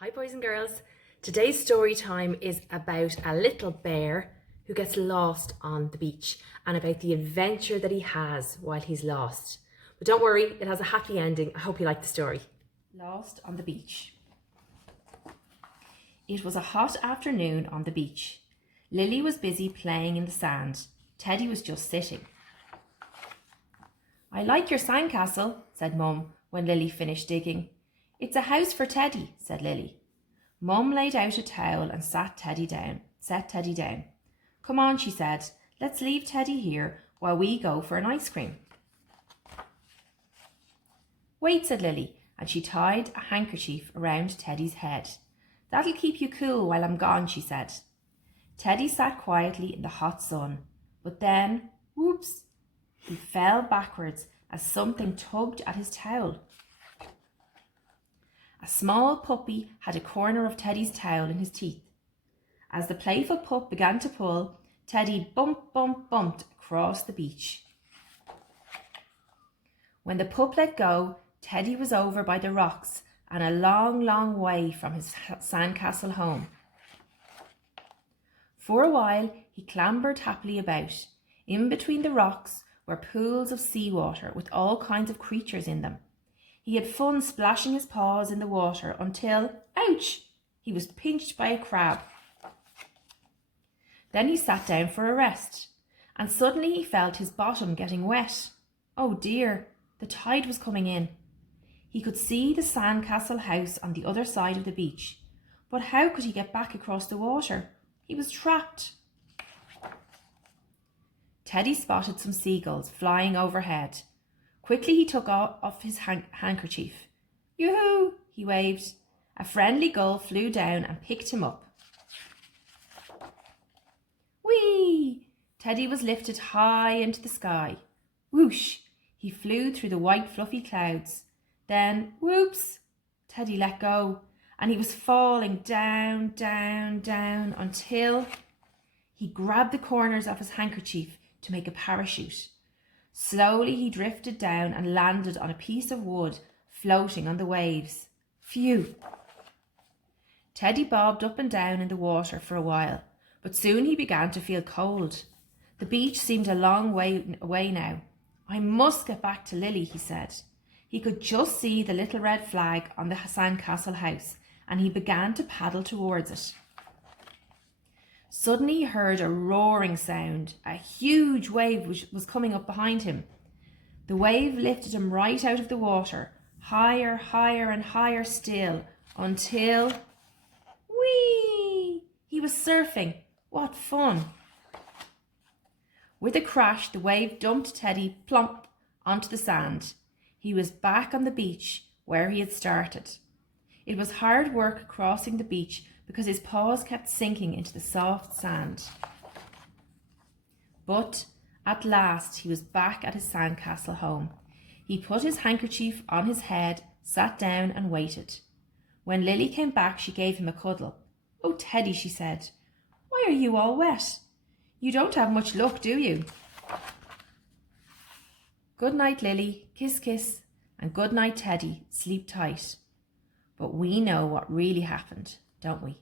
Hi boys and girls, today's story time is about a little bear who gets lost on the beach and about the adventure that he has while he's lost. But don't worry, it has a happy ending. I hope you like the story. Lost on the beach. It was a hot afternoon on the beach. Lily was busy playing in the sand. Teddy was just sitting. "I like your sandcastle," said Mum when Lily finished digging. "It's a house for Teddy," said Lily. Mum laid out a towel and set Teddy down. "Come on," she said. "Let's leave Teddy here while we go for an ice cream." "Wait," said Lily, and she tied a handkerchief around Teddy's head. "That'll keep you cool while I'm gone," she said. Teddy sat quietly in the hot sun, but then, whoops, he fell backwards as something tugged at his towel. A small puppy had a corner of Teddy's towel in his teeth. As the playful pup began to pull, Teddy bumped across the beach. When the pup let go, Teddy was over by the rocks and a long way from his sandcastle home. For a while, he clambered happily about. In between the rocks were pools of seawater with all kinds of creatures in them. He had fun splashing his paws in the water until, ouch, he was pinched by a crab. Then he sat down for a rest, and suddenly he felt his bottom getting wet. Oh dear, the tide was coming in. He could see the sandcastle house on the other side of the beach, but how could he get back across the water? He was trapped. Teddy spotted some seagulls flying overhead. Quickly he took off his handkerchief. "Yoo-hoo!" he waved. A friendly gull flew down and picked him up. Whee! Teddy was lifted high into the sky. Whoosh! He flew through the white fluffy clouds. Then, whoops! Teddy let go, and he was falling down until he grabbed the corners of his handkerchief to make a parachute. Slowly he drifted down and landed on a piece of wood floating on the waves. Phew! Teddy bobbed up and down in the water for a while, but soon he began to feel cold. The beach seemed a long way away now. "I must get back to Lily," he said. He could just see the little red flag on the sandcastle house, and he began to paddle towards it. Suddenly he heard a roaring sound. A huge wave was coming up behind him. The wave lifted him right out of the water, higher and higher still, until... whee! He was surfing. What fun! With a crash, the wave dumped Teddy plump onto the sand. He was back on the beach where he had started. It was hard work crossing the beach because his paws kept sinking into the soft sand. But at last he was back at his sandcastle home. He put his handkerchief on his head, sat down and waited. When Lily came back, she gave him a cuddle. "Oh, Teddy," she said, "why are you all wet? You don't have much luck, do you?" "Good night, Lily, kiss, kiss, and good night, Teddy, sleep tight." But we know what really happened, don't we?